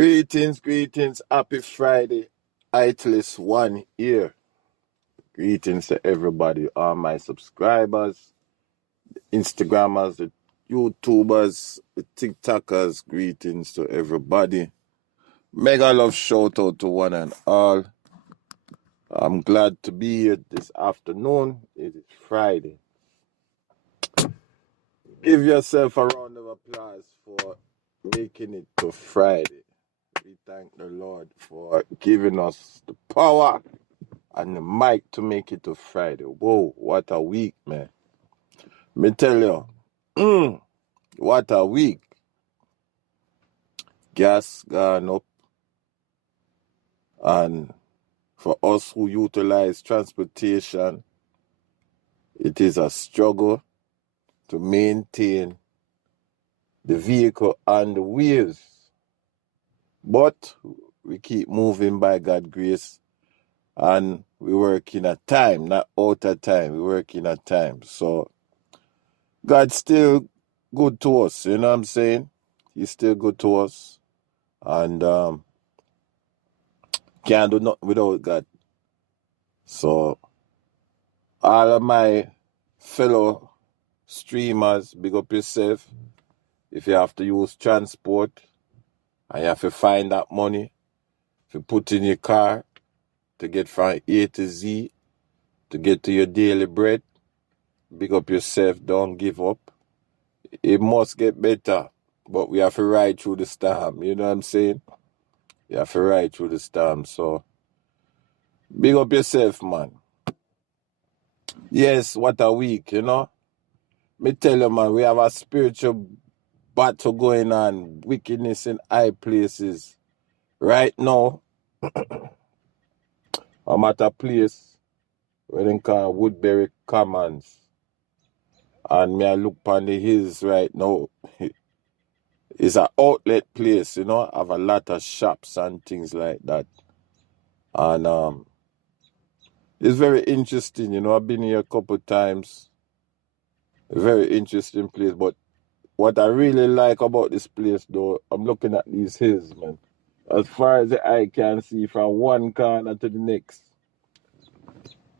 Greetings, happy Friday. Pt.1 here. Greetings to everybody, all my subscribers, Instagrammers, the YouTubers, the TikTokers. Greetings to everybody. Mega love shout out to one and all. I'm glad to be here this afternoon. It is Friday. Give yourself a round of applause for making it to Friday. We thank the Lord for giving us the power and the mic to make it to Friday. Whoa, what a week, man. Me tell you, what a week. Gas gone up. And for us who utilize transportation, it is a struggle to maintain the vehicle on the wheels. But we keep moving by God's grace. And we work in a time, not out of time. We work in a time. So God's still good to us, you know what I'm saying? He's still good to us. And can't do nothing without God. So all of my fellow streamers, big up yourself. If you have to use transport and you have to find that money to put in your car to get from A to Z, to get to your daily bread, big up yourself, don't give up. It must get better, but we have to ride through the storm, you know what I'm saying? You have to ride through the storm, so big up yourself, man. Yes, what a week, you know? Me tell you, man, we have a spiritual battle going on, wickedness in high places. Right now, I'm at a place where they call Woodbury Commons. And me I look on the hills right now. It's an outlet place, you know, have a lot of shops and things like that. And it's very interesting, you know. I've been here a couple of times. A very interesting place. But what I really like about this place, though, I'm looking at these hills, man. As far as the eye can see, from one corner to the next.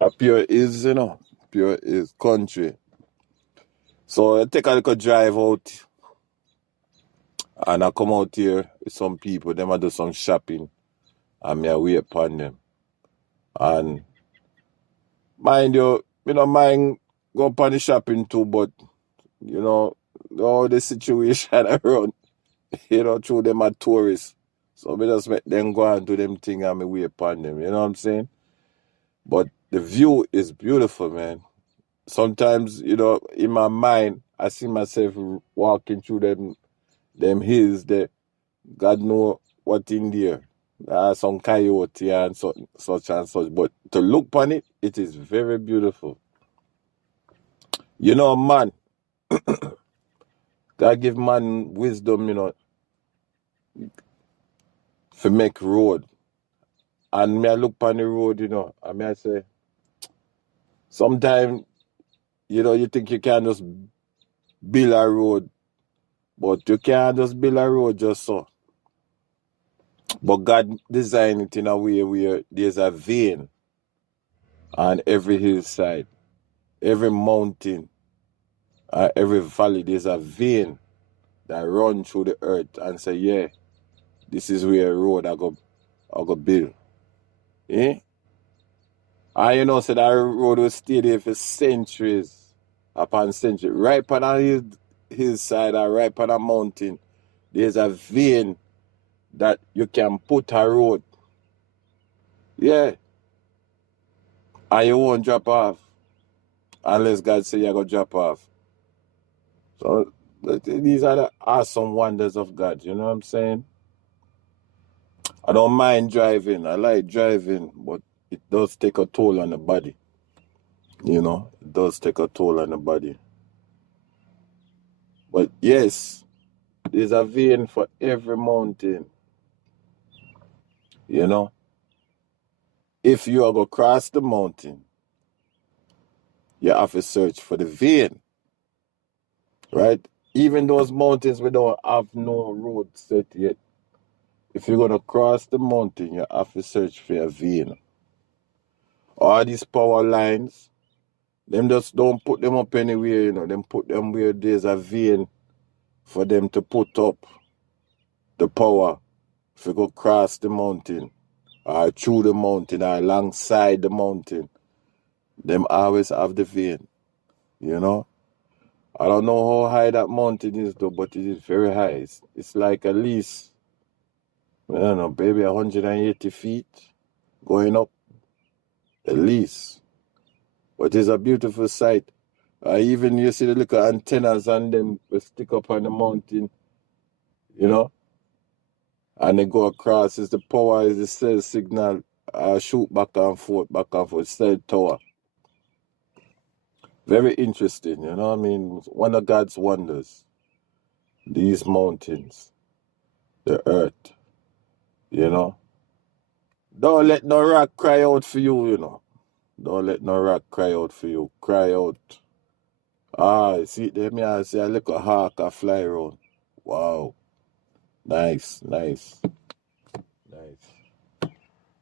A pure is, you know, pure is country. So I take a little drive out. And I come out here with some people. Them I do some shopping. And me I wait upon them. And mind you know, mind go upon the shopping too, but, you know, all the situation around, you know, through them are tourists. So we just make them go and do them thing and me wait upon them, you know what I'm saying? But the view is beautiful, man. Sometimes, you know, in my mind, I see myself walking through them hills there. God know what in there. Some coyote and such and such. But to look upon it, it is very beautiful. You know, man, God give man wisdom, you know, to make road. And me I look upon the road, you know, and me I say, sometimes, you know, you think you can just build a road, but you can't just build a road just so. But God designed it in a way where there's a vein on every hillside, every mountain, every valley. There's a vein that run through the earth and say, yeah, this is where a road I go build. Eh? And you know, so that road will stay there for centuries upon centuries. Right on a hillside or right on a mountain, there's a vein that you can put a road. Yeah. And you won't drop off. Unless God say you're going to drop off. So these are the awesome wonders of God. You know what I'm saying? I don't mind driving. I like driving, but it does take a toll on the body. You know, it does take a toll on the body. But yes, there's a vein for every mountain. You know, if you are going to cross the mountain, you have to search for the vein. Right? Even those mountains we don't have no road set yet. if you're gonna cross the mountain, you have to search for a vein. All these power lines, them just don't put them up anywhere, you know. Them put them where there's a vein for them to put up the power. If you go cross the mountain, or through the mountain, or alongside the mountain, them always have the vein, you know. I don't know how high that mountain is though, but it is very high. It's like at least, I don't know, maybe 180 feet going up, at least. But it's a beautiful sight. Even you see the little antennas on them will stick up on the mountain, you know, and they go across. It's the power, is the cell signal, shoot back and forth, cell tower. Very interesting, you know what I mean? One of God's wonders, these mountains, the earth, you know. Don't let no rock cry out for you, you know. Don't let no rock cry out for you. Cry out. See, let me see a little hawk a fly around. Wow. Nice.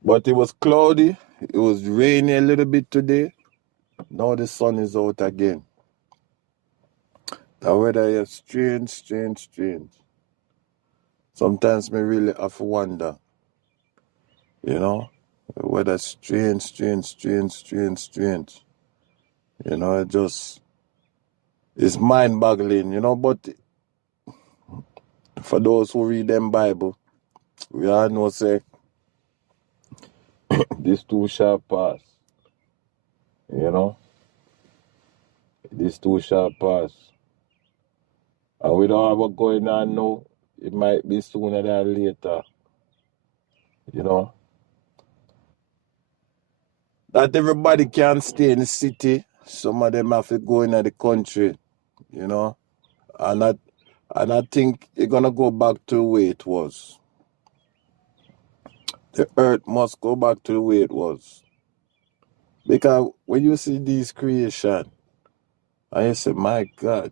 But it was cloudy. It was rainy a little bit today. Now the sun is out again. The weather is strange. Sometimes me really have to wonder. You know? The weather strange. You know, it just... It's mind-boggling, you know, but for those who read them Bible, we all know, say, this too shall pass, you know. This too shall pass. And with all what's going on now, it might be sooner than later, you know. That everybody can stay in the city. Some of them have to go in the country, you know. And I think it's going to go back to the way it was. The earth must go back to the way it was. Because when you see these creation, and you say, my God,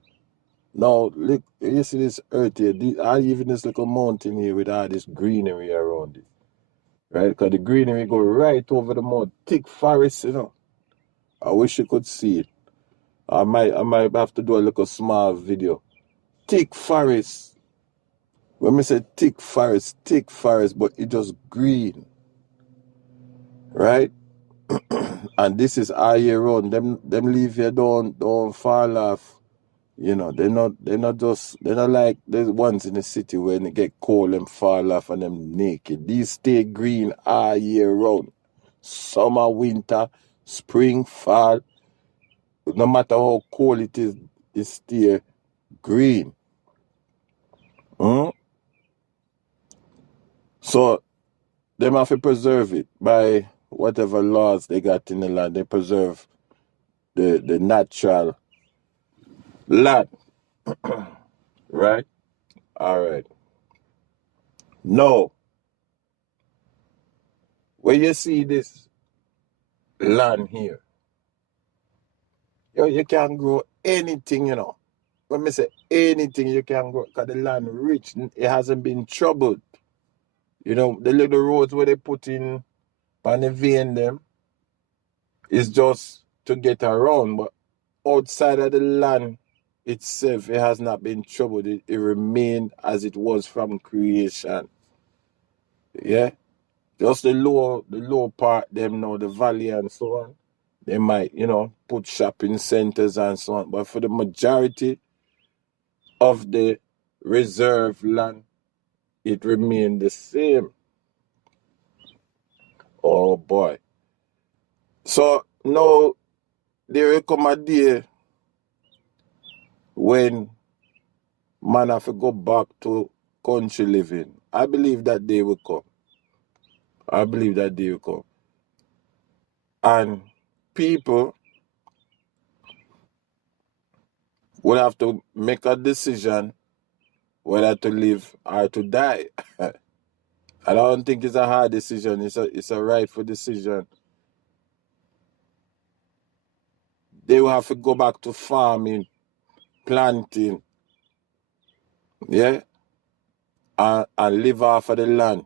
now look, you see this earth here, even this little mountain here with all this greenery around it, right? Because the greenery go right over the mountain, thick forest, you know. I wish you could see it. I might have to do a little small video. Thick forest. When I say thick forest, but it just green, right? And this is all year round. Them leaf here don't fall off. You know, they're not like the ones in the city when they get cold and fall off and them naked. These stay green all year round. Summer, winter, spring, fall. No matter how cold it is, it's still green. So they have to preserve it by whatever laws they got in the land. They preserve the natural land. Right? All right. No. When you see this land here, you can grow anything, you know. When I say anything, you can grow, because the land rich, it hasn't been troubled. You know, the little roads where they put in on the vein them is just to get around, but outside of the land itself, it has not been troubled. It remained as it was from creation. Yeah? Just the low part, them now, the valley and so on. They might, you know, put shopping centers and so on. But for the majority of the reserve land, it remained the same. Oh boy. So now there will come a day when man have to go back to country living. I believe that day will come. And people will have to make a decision whether to live or to die. I don't think it's a hard decision. It's a rightful decision. They will have to go back to farming, planting. Yeah? and live off of the land.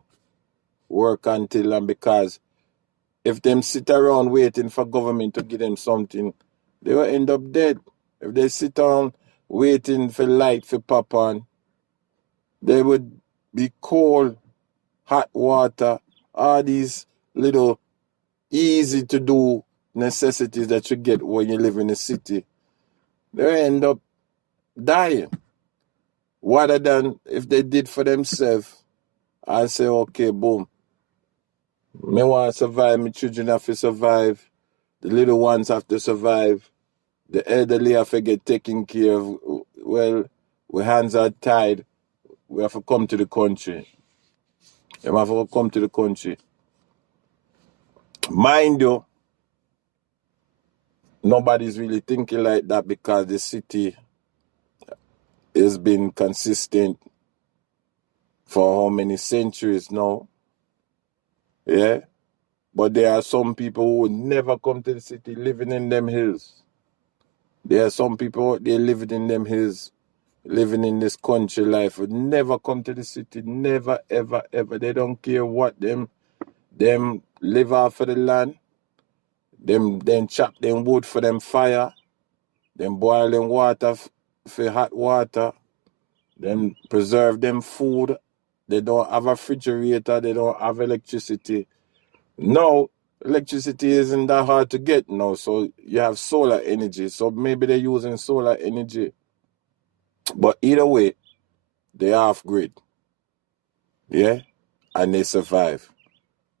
Work until, and because if them sit around waiting for government to give them something, they will end up dead. If they sit down waiting for light for pop on, they would be cold, hot water, all these little easy to do necessities that you get when you live in the city. They end up dying. Rather than if they did for themselves, I say, okay, boom. Me want to survive, my children have to survive, the little ones have to survive, the elderly have to get taken care of. Well, our hands are tied. We have to come to the country. We have to come to the country. Mind you, nobody's really thinking like that because the city has been consistent for how many centuries now. Yeah? But there are some people who would never come to the city living in them hills. There are some people out there living in them hills, living in this country life, would never come to the city, never, ever, ever. They don't care what them live off of the land, them chop them wood for them fire, them boil them water for hot water, them preserve them food. They don't have a refrigerator, they don't have electricity. No, electricity isn't that hard to get now, so you have solar energy. So maybe they're using solar energy. But either way, they off grid. Yeah? And they survive.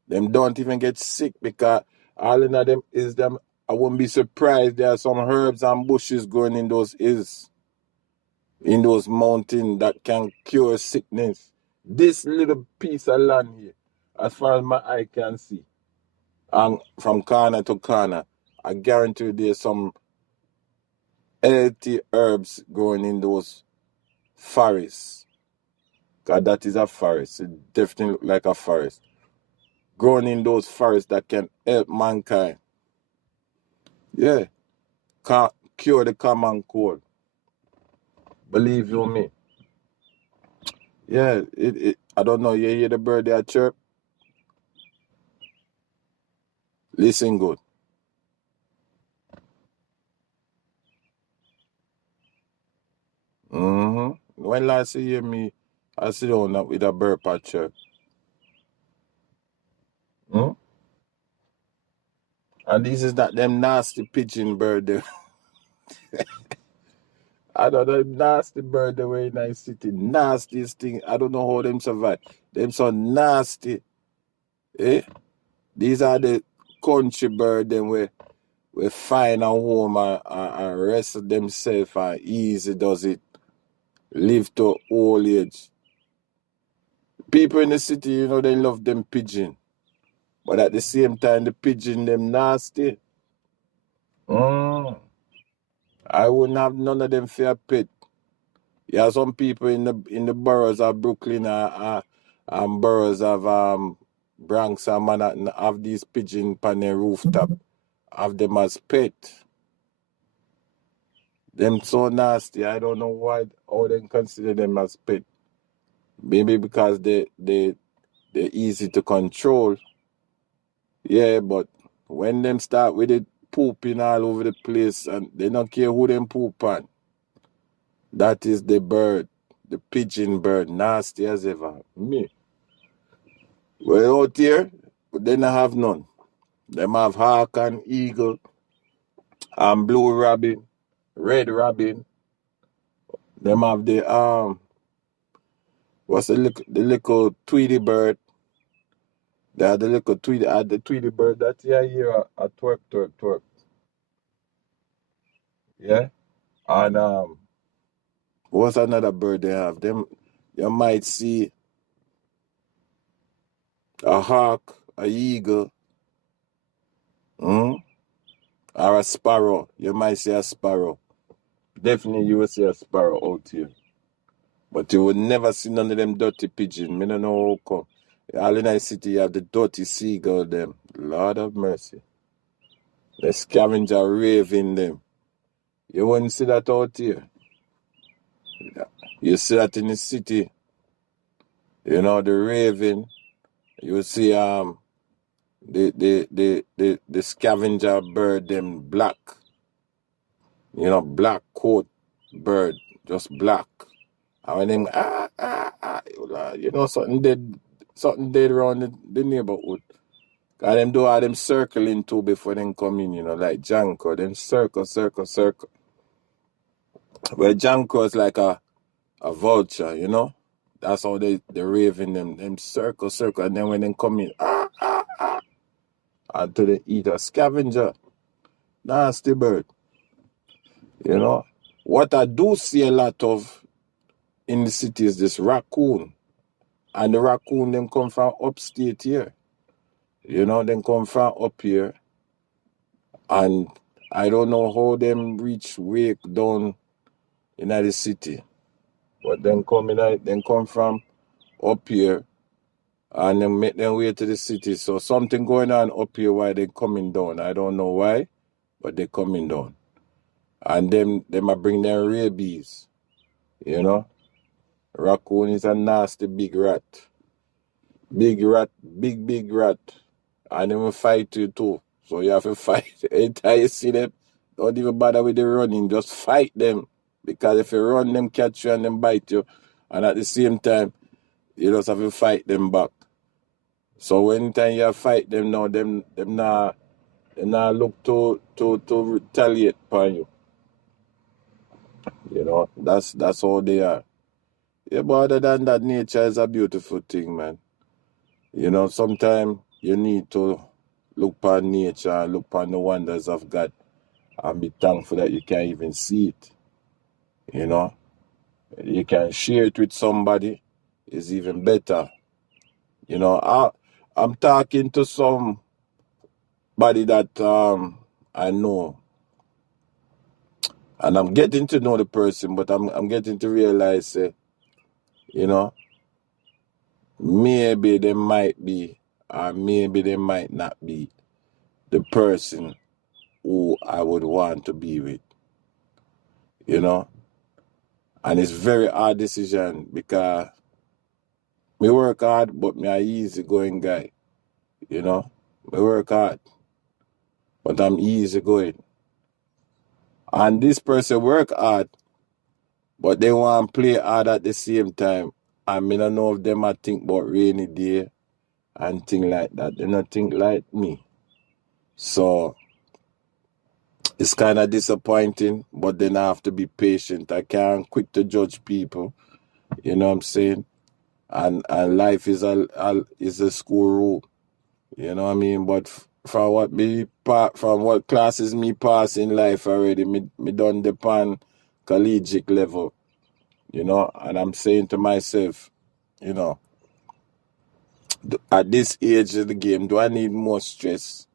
Them don't even get sick because all in them is them. I wouldn't be surprised there are some herbs and bushes growing in those hills, in those mountains that can cure sickness. This little piece of land here, as far as my eye can see, and from corner to corner, I guarantee there's some healthy herbs growing in those forests. God, that is a forest. It definitely look like a forest. Growing in those forests that can help mankind. Yeah. Cure the common cold. Believe you me. Yeah, I don't know, you hear the bird there chirp? Listen good. When last you hear me, I sit down with a bird at chirp. Hmm? And this is not them nasty pigeon bird there. I don't know, nasty bird the way in the city. Nastiest thing. I don't know how them survive. Them so nasty. Eh? These are the country bird them we find a home and rest themselves and easy does it. Live to old age. People in the city, they love them pigeon. But at the same time, the pigeon them nasty. I wouldn't have none of them for a pet. Yeah, some people in the boroughs of Brooklyn and boroughs of Bronx and Manhattan have these pigeon on their rooftop. Have them as pet. Them so nasty. I don't know how they consider them as pet. Maybe because they're easy to control. Yeah, but when them start with it pooping all over the place and they don't care who them poop on, that is the bird, the pigeon bird, nasty as ever. Me. Well, out here, they don't have none. Them have hawk and eagle and blue robin, red robin. Them have what's the little Tweety bird. They have the little Tweety bird that you hear a twerk, twerk, twerk. Yeah? And what's another bird they have? Them you might see a hawk, a eagle, or a sparrow. You might see a sparrow. Definitely you will see a sparrow out here. But you would never see none of them dirty pigeon. Me don't know how come. All in the city you have the dirty seagull them. Lord of mercy. The scavenger raving them. You wouldn't see that out here. You see that in the city. You know, the raven, you see the scavenger bird, them black, you know, black coat bird, just black. And when them you know, something dead around the neighborhood. And them do all them circling too before them come in, you know, like Janko, them circle. Well, Janko is like a vulture, you know. That's how they raving them circle, and then when they come in, until they eat a scavenger. Nasty bird, you know. What I do see a lot of in the city is this raccoon. And the raccoon, them come from upstate here. You know, them come from up here. And I don't know how them reach wake down in the city. But them come from up here and then make them way to the city. So something going on up here while they coming down. I don't know why, but they coming down. And them I bring them rabies. You know? Raccoon is a nasty big rat. Big rat, big rat. And they will fight you too. So you have to fight. Anytime you see them, don't even bother with the running. Just fight them. Because if you run, them catch you and them bite you. And at the same time, you just have to fight them back. So anytime you fight them now, them not look to retaliate upon you. You know, that's how they are. Yeah, but other than that, nature is a beautiful thing, man. You know, sometimes you need to look upon nature, look upon the wonders of God, and be thankful that you can even see it. You know, you can share it with somebody, it's even better. You know, I'm talking to somebody that I know, and I'm getting to know the person, but I'm getting to realize, you know, maybe they might be, or maybe they might not be the person who I would want to be with. You know, and it's very hard decision because me work hard, but me a easy going guy. You know, me work hard, but I'm easy going. And this person work hard, but they want to play hard at the same time. And me don't know if them a think about rainy day and thing like that. They don't think like me. So it's kind of disappointing, but then I have to be patient. I can't quick to judge people. You know what I'm saying? And life is a school rule. You know what I mean? But from what classes me pass in life already, me done depend collegiate level, you know, and I'm saying to myself, you know, at this age of the game, do I need more stress?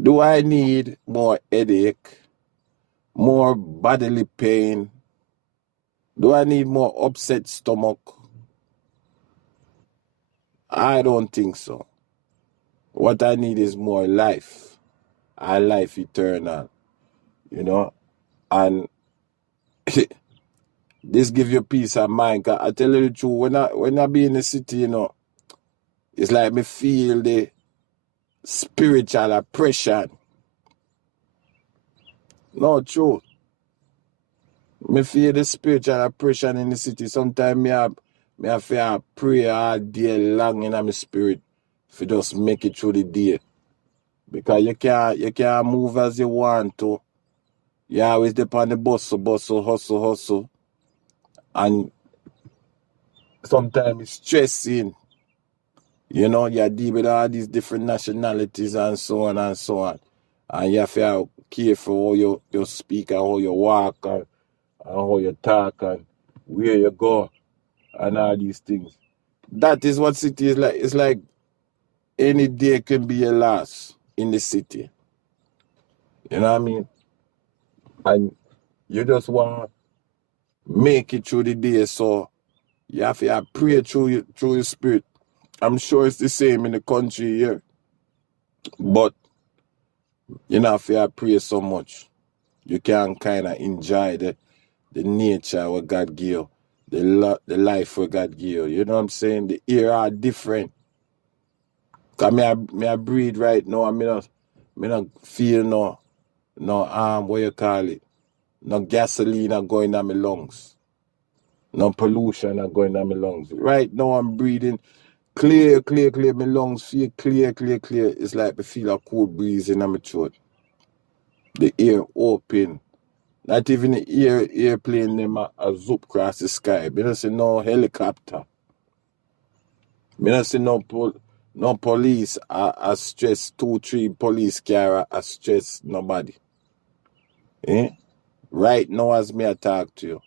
Do I need more headache? More bodily pain? Do I need more upset stomach? I don't think so. What I need is more life. I life eternal, you know, and this give you peace of mind. Cause I tell you the truth, when I be in the city, you know, it's like me feel the spiritual oppression. No, true. Me feel the spiritual oppression in the city. Sometimes me have to pray all day long in my spirit for just make it through the day. Because you can't move as you want to. You always depend on the hustle. And sometimes it's stressing. You know, you deal with all these different nationalities and so on and so on. And you have to be careful how you speak and how you walk and how you talk and where you go and all these things. That is what city is like. It's like any day can be a loss in the city. You know what I mean? And you just want to make it through the day, so you have to pray through your spirit. I'm sure it's the same in the country here. But you know, if you pray so much, you can kind of enjoy the nature what God give you. the life we God give you. You know what I'm saying? The ear are different. Cause me I breathe right now and me not feel no what you call it? No gasoline are going in my lungs. No pollution are going in my lungs. Right now I'm breathing clear. My lungs feel clear. It's like I feel a cool breeze in my throat. The air open. Not even the airplane them a zoop across the sky. Me don't see no helicopter. Me don't see no police a stress 2-3 police car a stress nobody. Eh? Right now as me I talk to you.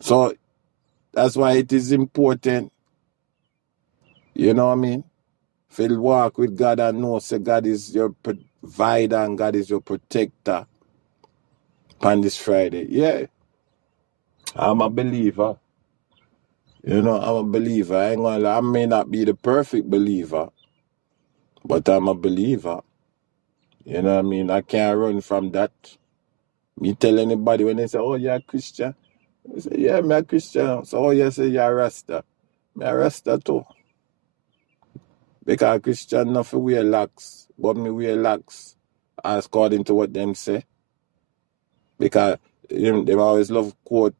So that's why it is important, you know what I mean? To walk with God and know say God is your provider and God is your protector on this Friday. Yeah, I'm a believer. You know, I'm a believer. I ain't gonna lie. I may not be the perfect believer, but I'm a believer. You know what I mean? I can't run from that. Me tell anybody when they say, oh, you're a Christian. I say, yeah, I'm a Christian. So, oh, you say you're a Rasta. I'm a Rasta too. Because Christian not for wear locks, but me wear locks according to what them say. Because they always love quote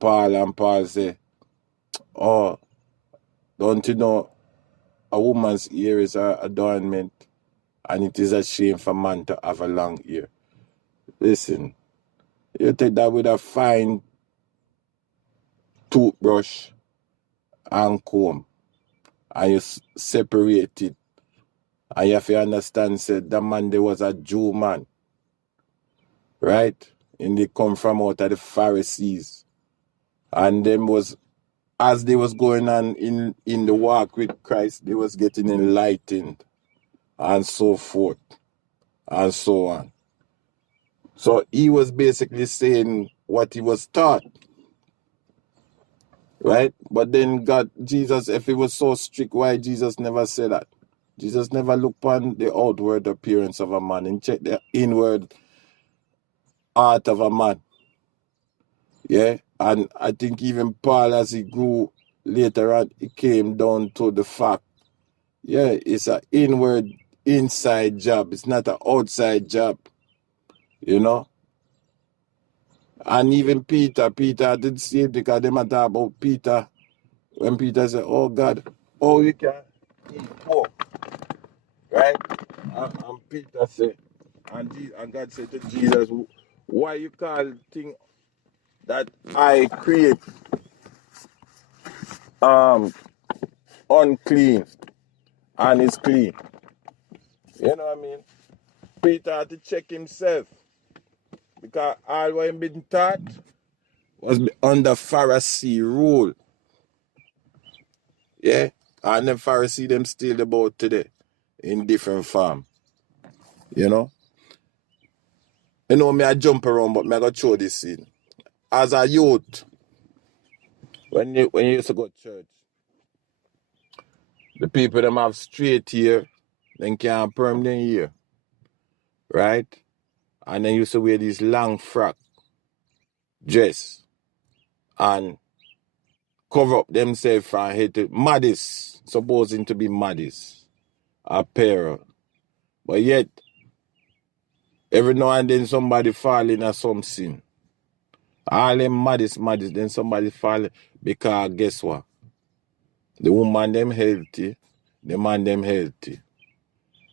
Paul, and Paul say, oh, don't you know a woman's ear is her adornment, and it is a shame for man to have a long ear. Listen, you take that with a fine toothbrush and comb, and you separate it, and you have to understand, say, that man, there was a Jew man, right? And they come from out of the Pharisees. And them was, as they was going on in the walk with Christ, they was getting enlightened, and so forth, and so on. So he was basically saying what he was taught, right? But then Jesus, if he was so strict, why Jesus never said that? Jesus never looked upon the outward appearance of a man and check the inward heart of a man. Yeah? And I think even Paul, as he grew later on, he came down to the fact, yeah, it's an inward, inside job. It's not an outside job, you know? And even Peter did see it because they talk about Peter. When Peter said, oh God, oh, you can eat pork, right? And Peter said, and God said to Jesus, why you call thing that I create unclean and it's clean? You know what I mean? Peter had to check himself because all what he been taught was under Pharisee rule. Yeah? And the Pharisee them still about today in different form. You know? You know me I jump around, but me I go show this scene. As a youth, when you used to go to church, the people them have straight hair, then can't perm their hair. Right? And they used to wear these long frock dress and cover up themselves from head to modest, supposing to be modest, apparel. But yet, every now and then somebody fall in some sin. All them modest, then somebody fall because guess what? The woman them healthy, the man them healthy.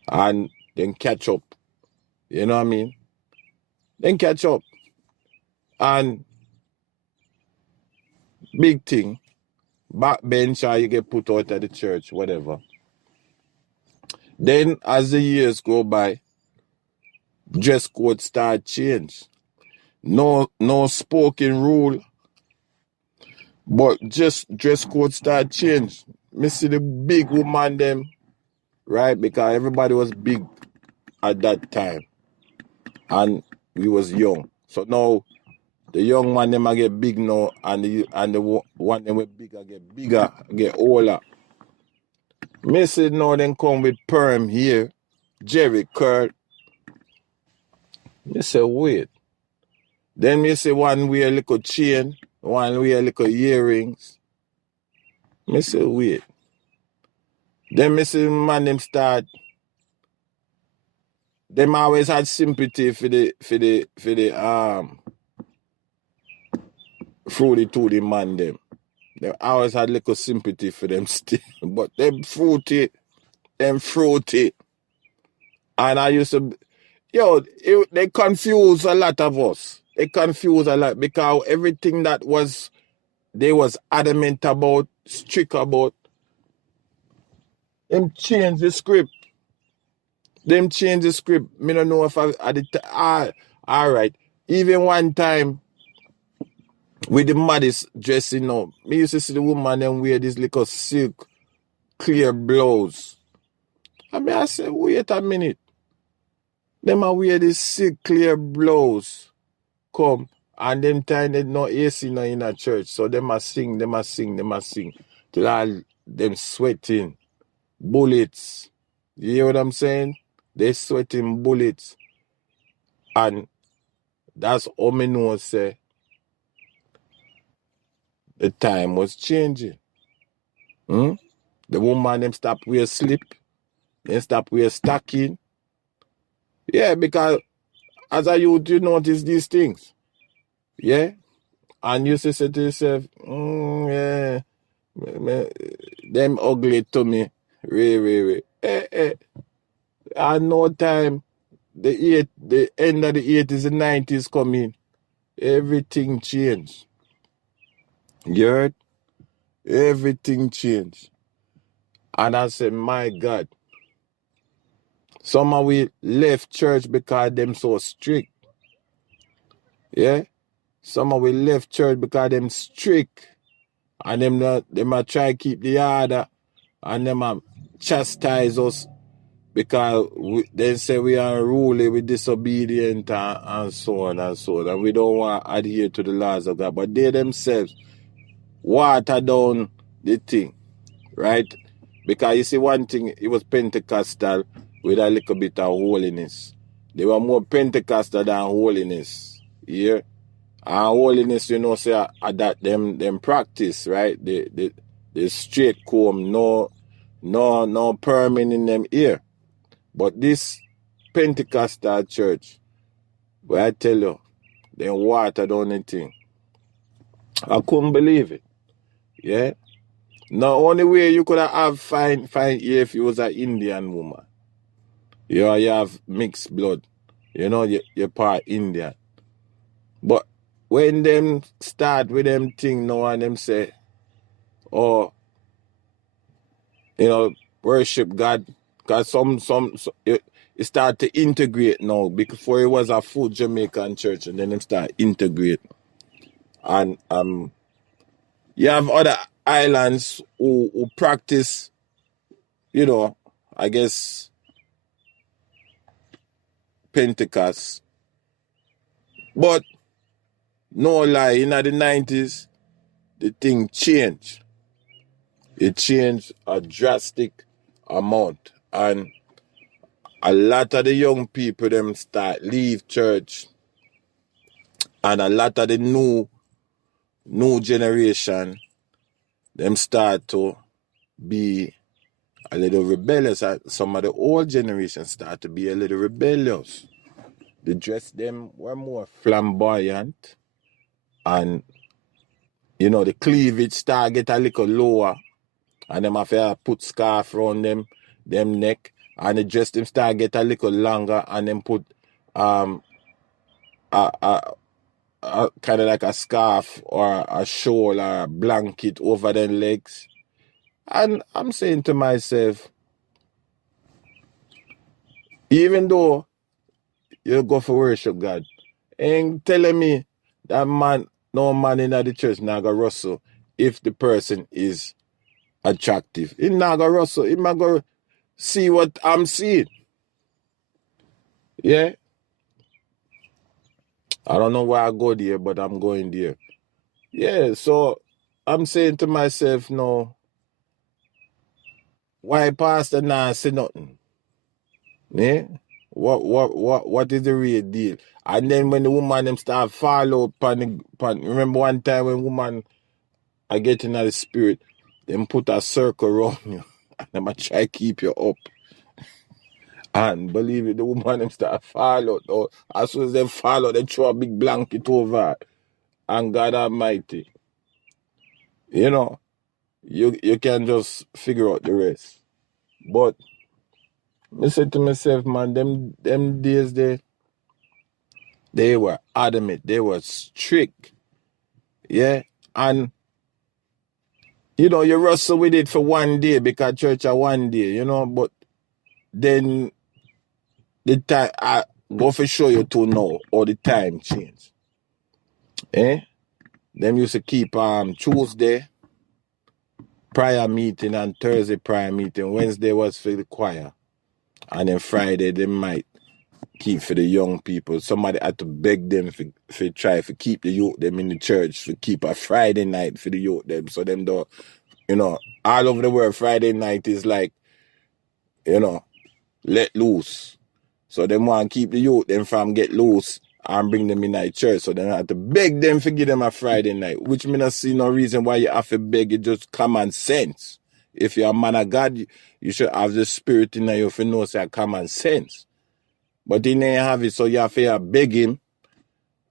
And then catch up. You know what I mean? Then catch up. And big thing, backbench or you get put out of the church, whatever. Then as the years go by, dress code start change. No spoken rule, but just dress code start change. Me see the big woman them, right? Because everybody was big at that time. And we was young. So now the young man them I get big now and the one them with bigger get bigger, get older. Me see now them come with perm here, Jerry curl. Me say wait. Then me see one wear a little chain one wear little earrings. Me say, wait. Then me see man them start. Them always had sympathy for the fruity tooty man them. They always had little sympathy for them still. But them fruity. And I used to, they confuse a lot of us. They confuse a lot because everything that they was adamant about, strict about, them change the script. Me don't know if all right. Even one time with the maddest dressing up, me used to see the woman them wear this little silk clear blouse. I say, wait a minute. Them a wear this silk clear blouse. Come. And them time they no AC no in a church. So them a sing. Till all them sweating. Bullets. You hear what I'm saying? They sweating bullets. And that's how me know say the time was changing. The woman them stop wear slip. They stop wear stocking. Yeah, because as a youth you notice these things. Yeah? And you say to yourself, yeah, them ugly to me. Really. And no time, the end of the 80s and 90s coming, everything changed. You heard? Everything changed. And I said, my God. Some of we left church because them so strict. Yeah? Some of we left church because them strict. And them a try keep the order. And them a chastise us because they say we are unruly, we disobedient, and so on and so on. And we don't want to adhere to the laws of God. But they themselves water down the thing, right? Because you see one thing, it was Pentecostal with a little bit of holiness. They were more Pentecostal than holiness. Yeah? And holiness, say that them practice, right? The straight comb, no perming in them ear. But this Pentecostal church, where I tell you, they water down the thing. I couldn't believe it. Yeah? The only way you could have find here if you was an Indian woman. You have mixed blood. You're part Indian. But when them start with them thing now and them say, worship God, because some it start to integrate now. Before it was a full Jamaican church, and then them start integrate. And you have other islands who practice, I guess, Pentecost. But no lie, in the 90s, the thing changed. It changed a drastic amount. And a lot of the young people them start leave church. And a lot of the new generation them start to be a little rebellious. Some of the old generation start to be a little rebellious. The dress them were more flamboyant. And, the cleavage start get a little lower. And them have to put scarf around them neck. And the dress them start get a little longer. And then put kind of like a scarf or a shawl or a blanket over their legs. And I'm saying to myself, even though you go for worship God, ain't telling me that no man in the church not go rustle if the person is attractive. He not go rustle. He not go see what I'm seeing. Yeah? I don't know why I go there, but I'm going there. Yeah, so I'm saying to myself, no, why pastor not say nothing? Yeah? What is the real deal? And then when the woman them start fall out remember one time when woman I get in the spirit, them put a circle around you and them a try keep you up. And believe it, the woman them start fall out. Or as soon as they fall out, they throw a big blanket over it. And God Almighty, you know, you can just figure out the rest. But I said to myself, man, them days they were adamant, they were strict. Yeah. And you know, you wrestle with it for one day because church are one day, you know, but then the time I go for show you to know or the time change. Them used to keep Tuesday prayer meeting and Thursday prayer meeting. Wednesday was for the choir. And then Friday they might keep for the young people. Somebody had to beg them for try to keep the youth them in the church, to keep a Friday night for the youth them. So them don't, you know, all over the world Friday night is like, you know, let loose. So them want to keep the youth them from get loose and bring them in the church. So then I have to beg them to give them a Friday night, which me not see no reason why you have to beg. It just common sense. If you're a man of God, you should have the spirit in you for know say common sense. But he ain't have it, so you have to beg him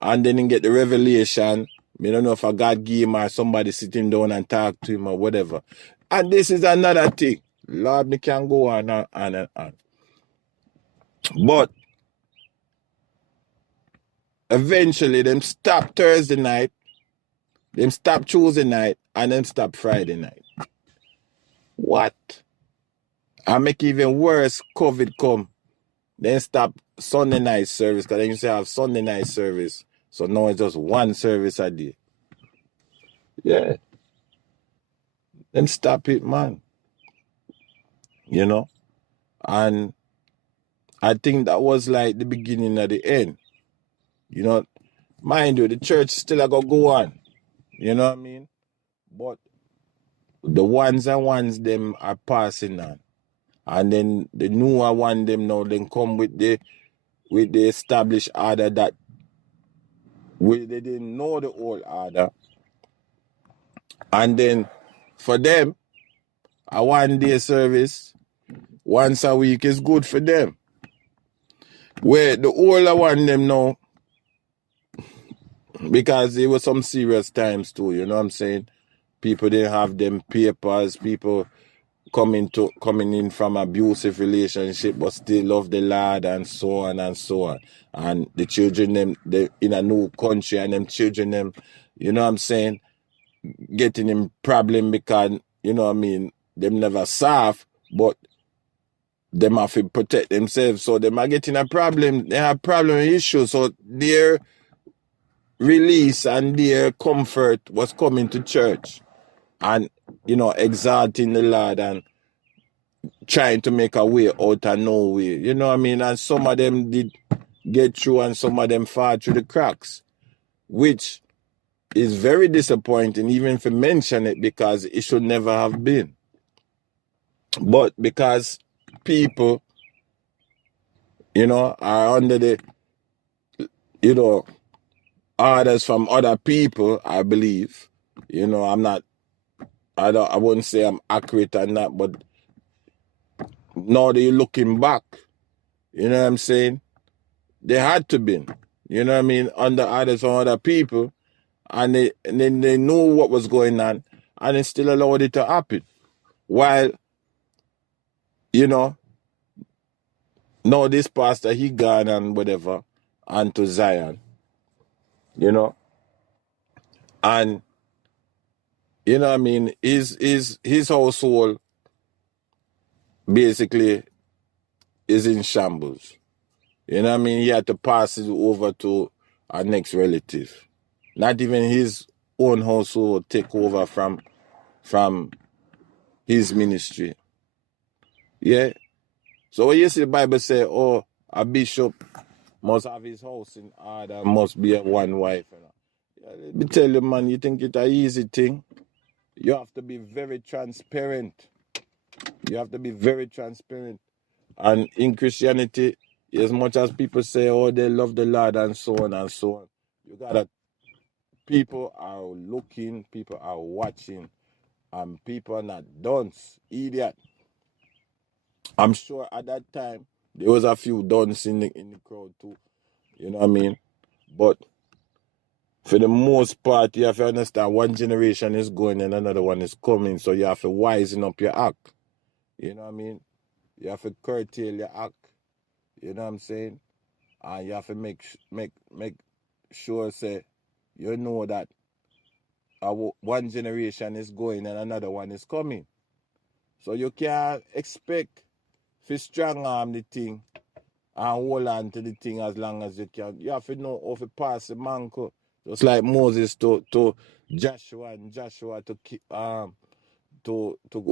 and then he get the revelation. I don't know if a God give him or somebody sitting down and talk to him or whatever. And this is another thing. Lord, me can go on and on and on. But eventually, them stop Thursday night, them stop Tuesday night, and them stop Friday night. What? I make even worse, COVID come. Then stop Sunday night service, because they used to have Sunday night service. So now it's just one service a day. Yeah. Then stop it, man. You know? And I think that was like the beginning of the end. You know? Mind you, the church still going to go on. You know what I mean? But the ones them are passing on. And then the newer one them now then come with the established order that they didn't know the old order. And then for them, a 1 day service once a week is good for them. Where the older one them now, because there were some serious times too, you know what I'm saying? People didn't have them papers, people coming in from abusive relationship but still love the Lord and so on and so on. And the children them they in a new country and them children them, you know what I'm saying, getting in problem because, you know what I mean, them never serve, but them have to protect themselves. So them are getting a problem. They have problem issues. So their release and their comfort was coming to church and, you know, exalting the Lord and trying to make a way out of no way. You know what I mean? And some of them did get through and some of them fall through the cracks, which is very disappointing even if you mention it because it should never have been. But because people, you know, are under the, you know, orders from other people, I believe. You know, I wouldn't say I'm accurate on that, but now that you're looking back, you know what I'm saying? They had to be, you know what I mean, under orders from other people, and then they knew what was going on, and they still allowed it to happen. While, you know, now this pastor, he gone and whatever, and to Zion, you know, and, you know what I mean, his household basically is in shambles. You know what I mean? He had to pass it over to our next relative. Not even his own household take over from his ministry. Yeah? So when you see the Bible say, oh, a bishop must have his house in order, must be a one wife. Let me tell you, man, you think it's an easy thing? You have to be very transparent. You have to be very transparent. And in Christianity, as much as people say, oh, they love the Lord and so on and so on, you gotta, people are looking, people are watching, and people are not dunce, idiot. I'm sure at that time there was a few dunce in the crowd too. You know what I mean? But for the most part, you have to understand one generation is going and another one is coming, so you have to wisen up your act. You know what I mean? You have to curtail your act. You know what I'm saying? And you have to make sure, say, you know that one generation is going and another one is coming. So you can't expect to strong arm the thing and hold on to the thing as long as you can. You have to know how to pass the mantle. Just like Moses to Joshua, and Joshua to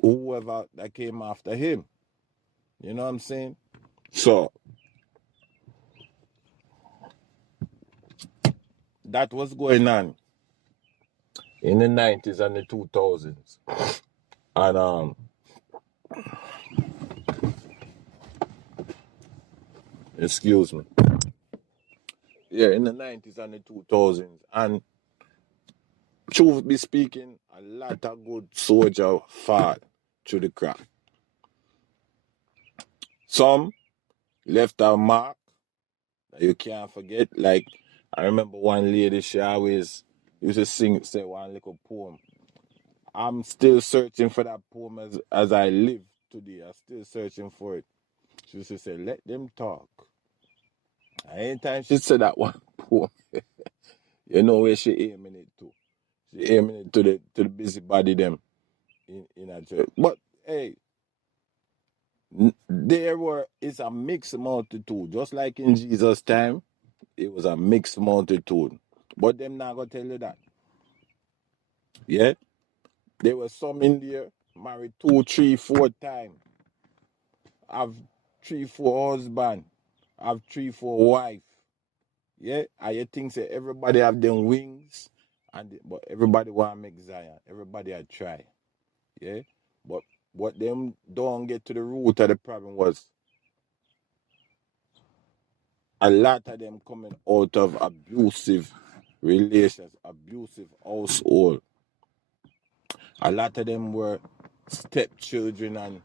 whoever that came after him. You know what I'm saying? So that was going on in the 90s and the 2000s. And excuse me. Yeah, in the 90s and the 2000s. And truth be speaking, a lot of good soldiers fought through the crack. Some left a mark that you can't forget. Like, I remember one lady, she always used to say one little poem. I'm still searching for that poem as I live today. I'm still searching for it. She used to say, let them talk. And anytime she said that one poem, you know where she aiming it to. She aiming it to the busybody them in a church. But hey, it's a mixed multitude. Just like in Jesus' time, it was a mixed multitude. But them not gonna tell you that. Yeah? There were some in there married 2, 3, 4 times. Have 3, 4 husband. Have 3, 4 wife. Yeah? And you think say everybody have them wings, but everybody want to make Zion. Everybody a try. Yeah? But what them don't get to the root of the problem was a lot of them coming out of abusive relations, abusive household. A lot of them were stepchildren and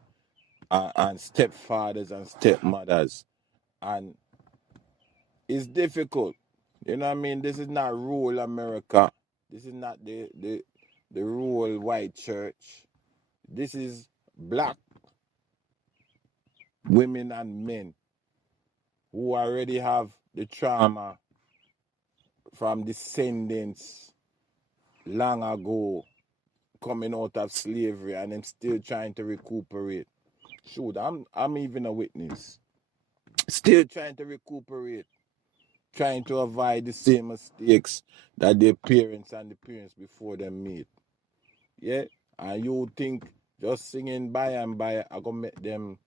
stepfathers and stepmothers. And it's difficult. You know what I mean? This is not rural America. This is not the rural white church. This is black women and men who already have the trauma from descendants long ago coming out of slavery and them still trying to recuperate. Shoot, I'm even a witness. Still trying to recuperate, trying to avoid the same mistakes that their parents and the parents before them made. Yeah? And you think just singing by and by are gonna make them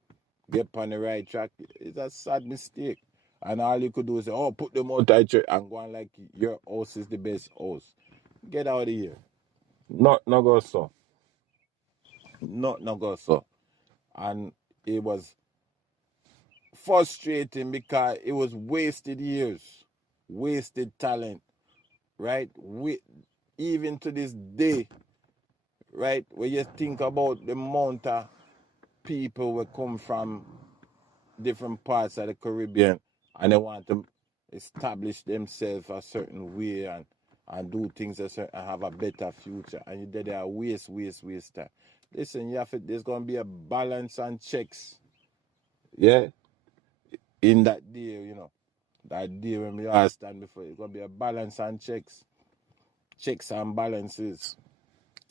get on the right track. It's a sad mistake. And all you could do is say, oh, put them out of church and go on like your house is the best house. Get out of here. Not go so. Not go so. And it was frustrating because it was wasted years, wasted talent, right? Even to this day, right? When you think about the amount of people who come from different parts of the Caribbean and they want to establish themselves a certain way and do things and have a better future, and they are waste time. Listen, there's going to be a balance and checks, yeah, in that day, you know. That day when we all stand before it's going to be a balance and checks and balances.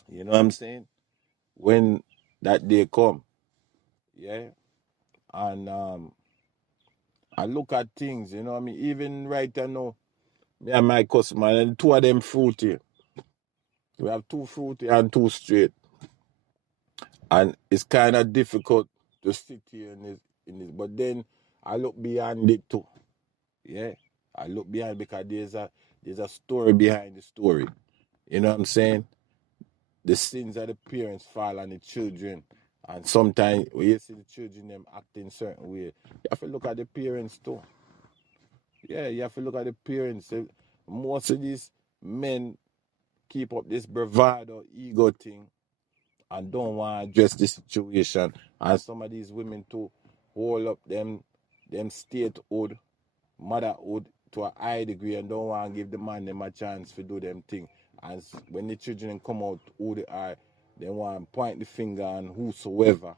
You know what I'm saying? When that day come, yeah, and I look at things, you know what I mean? Even right now, me and my customer, and 2 of them fruity. We have 2 fruity and 2 straight. And it's kind of difficult to sit here in this. But then I look beyond it too. Yeah? I look behind because there's a story behind the story. You know what I'm saying? The sins of the parents fall on the children. And sometimes when you see the children them acting certain way, you have to look at the parents too. Yeah, you have to look at the parents. Most of these men keep up this bravado, ego thing and don't want to address the situation. And some of these women too hold up them statehood, motherhood to a high degree and don't want to give the man them a chance to do them thing. And when the children come out who they are, they want to point the finger on whosoever.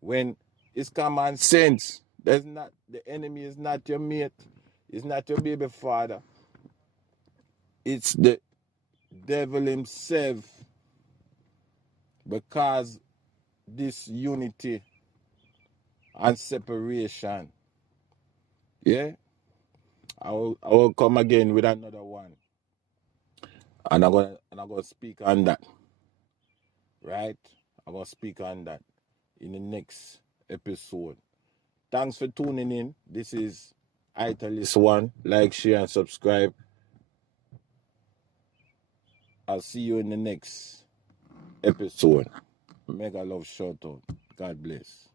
When it's common sense, the enemy is not your mate, it's not your baby father. It's the devil himself. Because this unity and separation. Yeah? I will come again with another one. And I'm gonna speak on that. Right? I'm gonna speak on that in the next episode. Thanks for tuning in. This is Italis1. Like, share, and subscribe. I'll see you in the next episode. Mega love shout out. God bless.